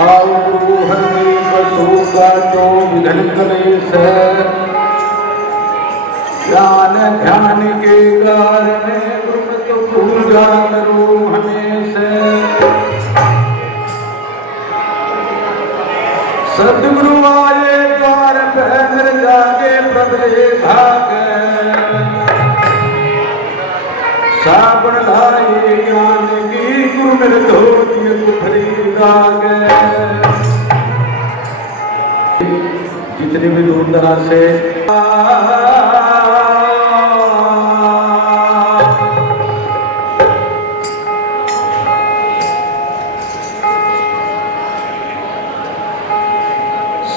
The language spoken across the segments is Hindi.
आओ गुरु हर में बसो काटो विघन कलेश ज्ञान ध्यान के कारण गुरुमत पूजा करो हमेशा सदगुरु आए द्वार पर जाके प्रभे भाग साबण लाए ज्ञान की गुरु मेरे धोती कुफरी दाग जितने भी दूर दराज से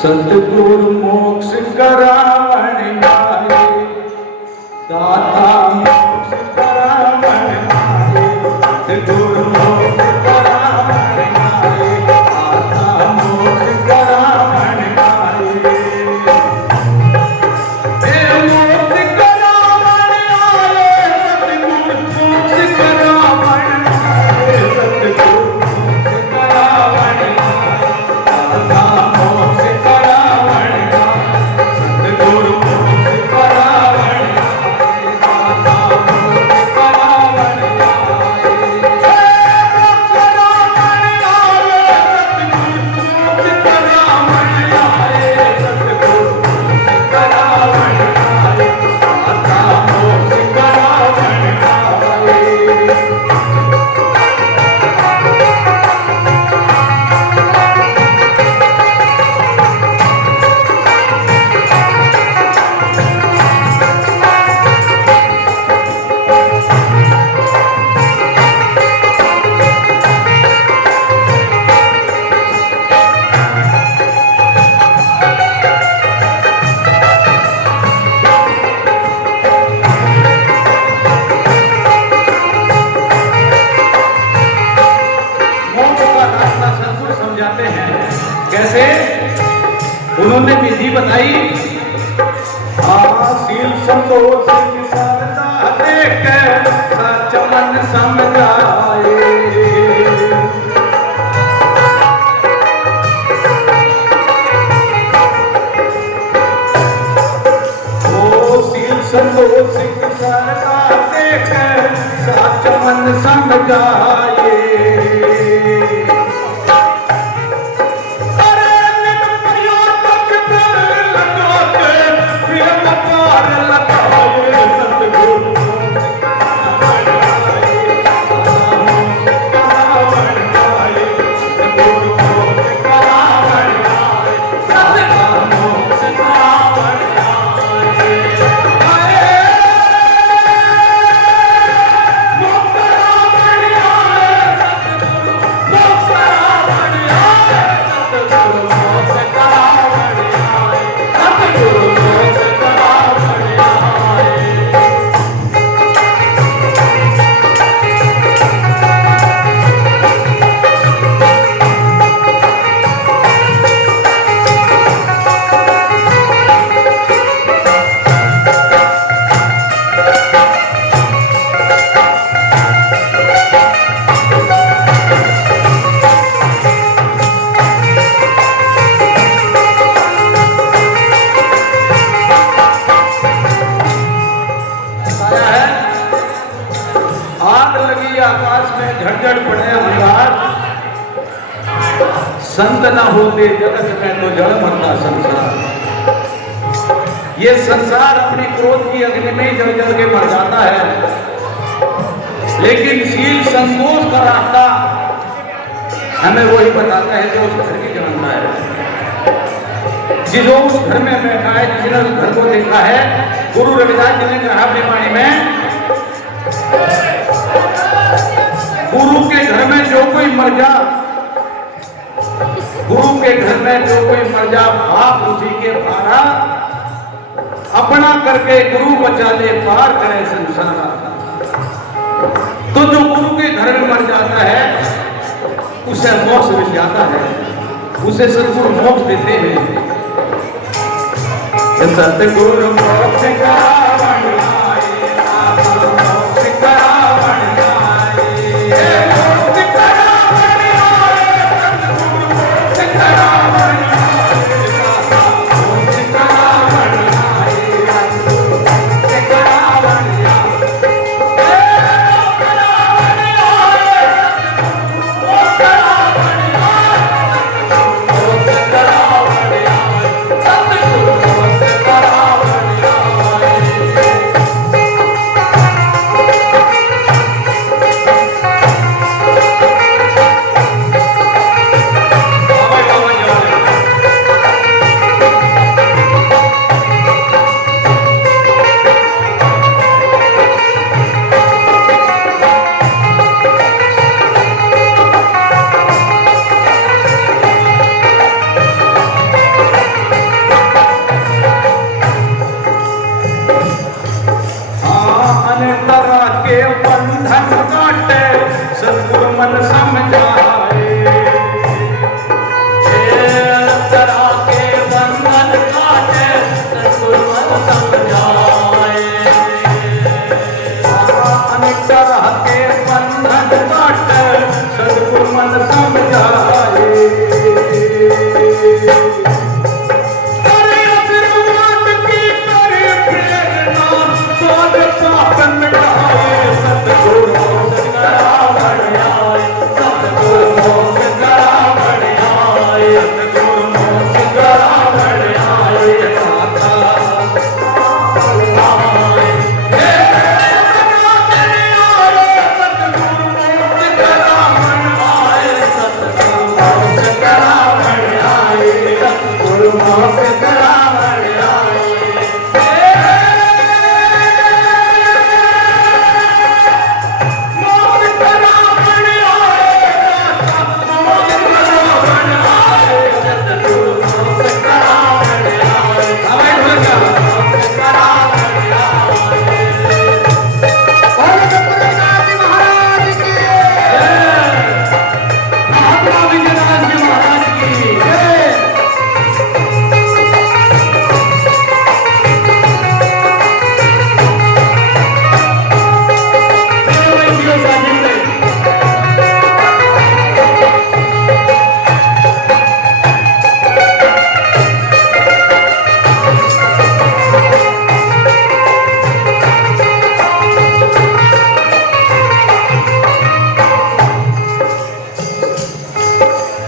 सतगुरु मोक्ष करावण आए दाता मोक्ष करावण आए सतगुरु मोक्ष करावण आए दाता मोक्ष करावण आए मोक्ष करावण आए सतगुरु मोक्ष करावण आए सतगुरु मोक्ष करावण आए दाता मोक्ष कैसे उन्होंने विधि बताई शील संतोष देख सच मन समझाए ओ शील संतोष देख सच मन समझाए झंझट पड़े अंगार संत न होते जगत में तो जड़ मरता संसार ये संसार अपनी क्रोध की अग्नि में जल जल के मर जाता है लेकिन शील संतोष का रास्ता हमें वही बताता है जो उस घर की जानता है जो उस घर में बैठा है जिसने उस घर को देखा है। गुरु रविदास जी ने कहा अपनी वाणी में गुरु के घर में जो कोई मर जा गुरु के घर में जो कोई मर जा बाप उसी के भारा अपना करके गुरु बचा ले पार करे संसार। तो जो गुरु के घर में मर जाता है उसे मोक्ष मिल जाता है उसे सतगुरु मोक्ष देते हैं। सतगुरु मोक्ष करावण आए मोक्ष करावण आए मोक्ष करावण आए सतगुरु मोक्ष मोक्ष करावण आए।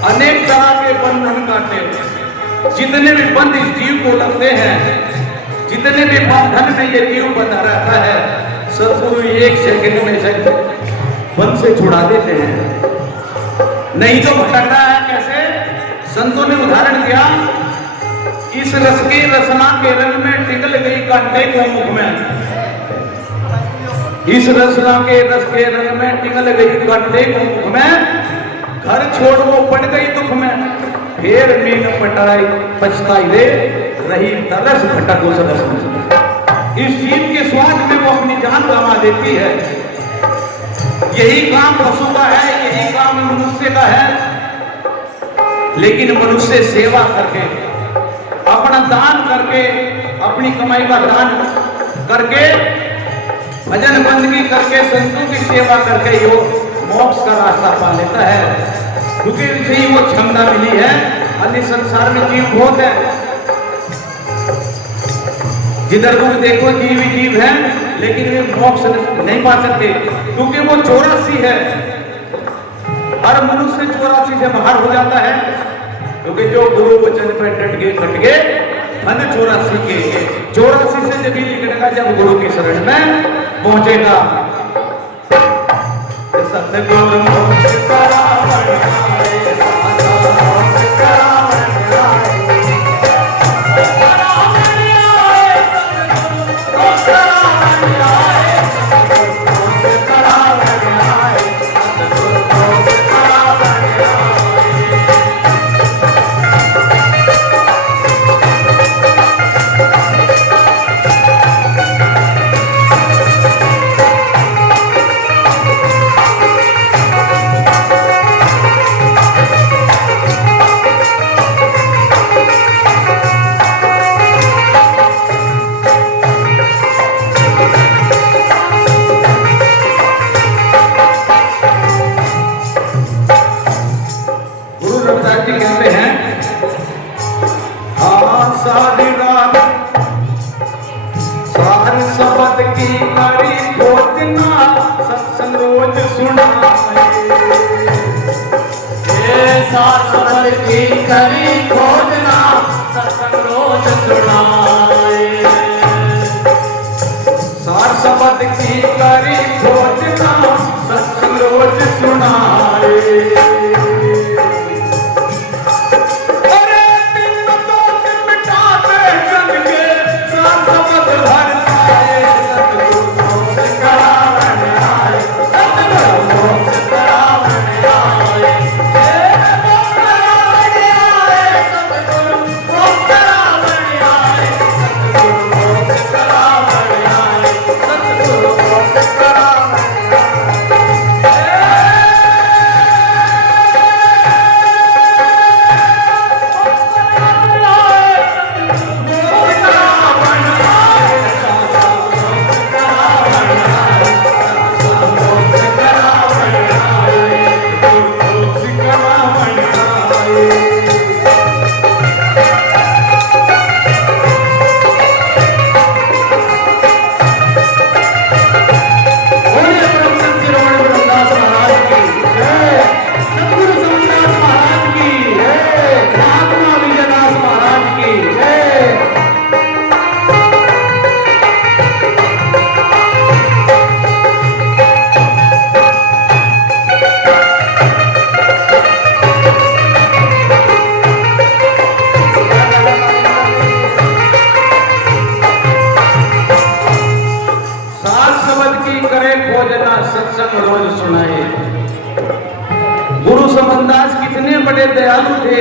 अनेक तरह के बंधन काटे, जितने भी बंध इस जीव को लगते हैं, जितने भी बंधन में ये जीव बंधा रहता है, सदगुरु एक सेकंड में से बंध से छुड़ा देते हैं। नहीं तो भटक रहा है कैसे? संतों ने उदाहरण दिया, इस रस की रसना के रंग में टिकल गई कांटे को मुख में, इस रसना के रस के रंग में टिकल गई कांटे को मुख में, घर छोड़ वो पड़ गई दुख में, फिर मीन पटाई पछताई रे रही तरस भटक उस रस में। इस जीव के स्वाद में वो अपनी जान गंवा देती है। यही काम पशु का है, यही काम मनुष्य का है। लेकिन मनुष्य सेवा करके, अपना दान करके, अपनी कमाई का दान करके, भजन बंदगी करके, संतों की सेवा करके यो मोक्ष का रास्ता पा लेता है, क्योंकि उसे ही वो क्षमता मिली है। अन्य संसार में जीव बहुत है, जिधर को देखो जीव ही जीव है, लेकिन वे मोक्ष नहीं पा सकते, क्योंकि वो 84 है। हर मनुष्य 84 से बाहर हो जाता है, क्योंकि जो गुरु वचन पर डट गए कट गए, फल 84 के 84 से जब ही निकलेगा, जब गुरु की शरण में पहुंचेगा। सतगुरु मोक्ष करावण आए, मोक्ष करावण आए, करावण आए, मोक्ष करावण आए, मोक्ष करावण आए, मोक्ष करावण सारी रात सार शब्द की करी खोजना, सत्संग रोज सुनाए। सार शब्द की करी खोजना, सत्संग रोज सुनाए। सार शब्द की करी खोजना, सत्संग रोज सुनाए।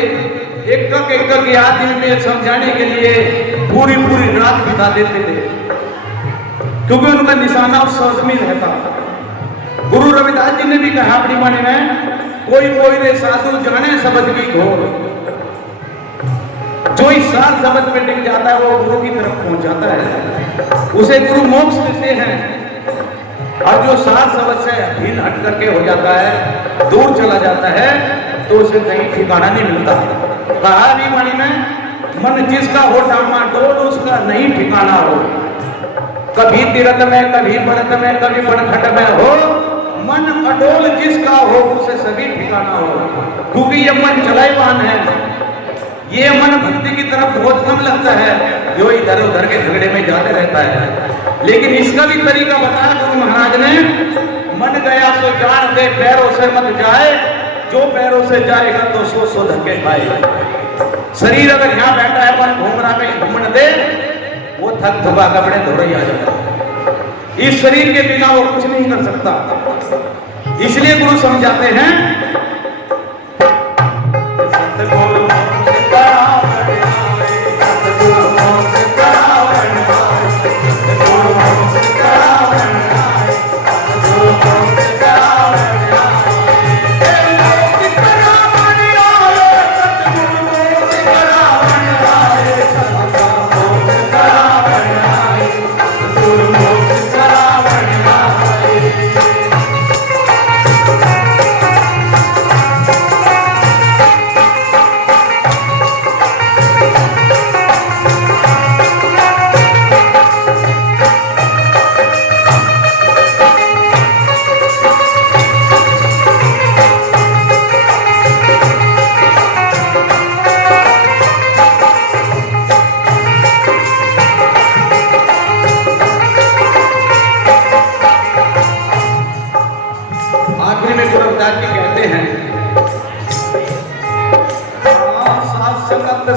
एक आदमी में समझाने के लिए पूरी रात बिता देते थे, क्योंकि उनका निशाना सोच में रहता। गुरु रविदास जी ने भी कहा अपनी वाणी में, कोई रे साधु जाने शब्द की घोर, जो इस सार शब्द में टिक जाता है वो गुरु की तरफ पहुंच जाता है, उसे गुरु मोक्ष देते हैं। और जो सार शब्द से भिन्न हट करके हो जाता है, दूर चला जाता है, तो उसे कहीं ठिकाना नहीं मिलता। कहा भी वाणी में, मन जिसका हो डामाडोल उसका नहीं ठिकाना हो। कभी तीरथ में, कभी भरत में, कभी बनखट में हो, मन अडोल जिसका हो उसे सभी ठिकाना हो। क्योंकि ये मन चलायमान है, ये मन भक्ति की तरफ बहुत कम लगता है, जो इधर उधर के झगड़े में जाते रहता है। लेकिन इसका भी तरीका बताया गुरु महाराज ने, मन गया सो जान दे, पैरों से मत जाए, जो पैरों से जाएगा तो सो धक्के खाए। शरीर अगर यहाँ बैठा है, मन घूम रहा है, घूमने दे, वो थक थका कपड़े धोरे आ जाता है। इस शरीर के बिना वो कुछ नहीं कर सकता। इसलिए गुरु समझाते हैं,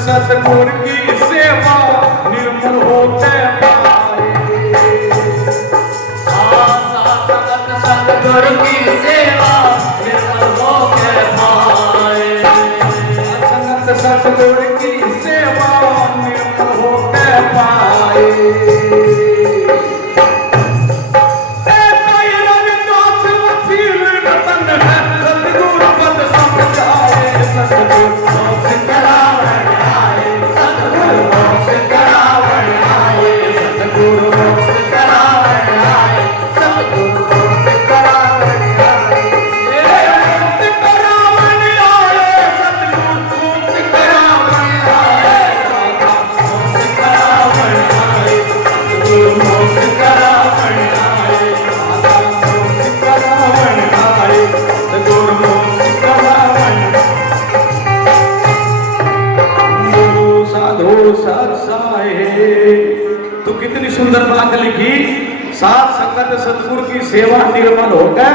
सतगुरु की सेवा निर्मल होते सतगुरु की सेवा निर्मल होते पाए। संगत सतगुरु की सेवा निर्मल होते पाए। तो कितनी सुंदर बात लिखी, साथ संगत सतगुरु की सेवा निर्मल होकर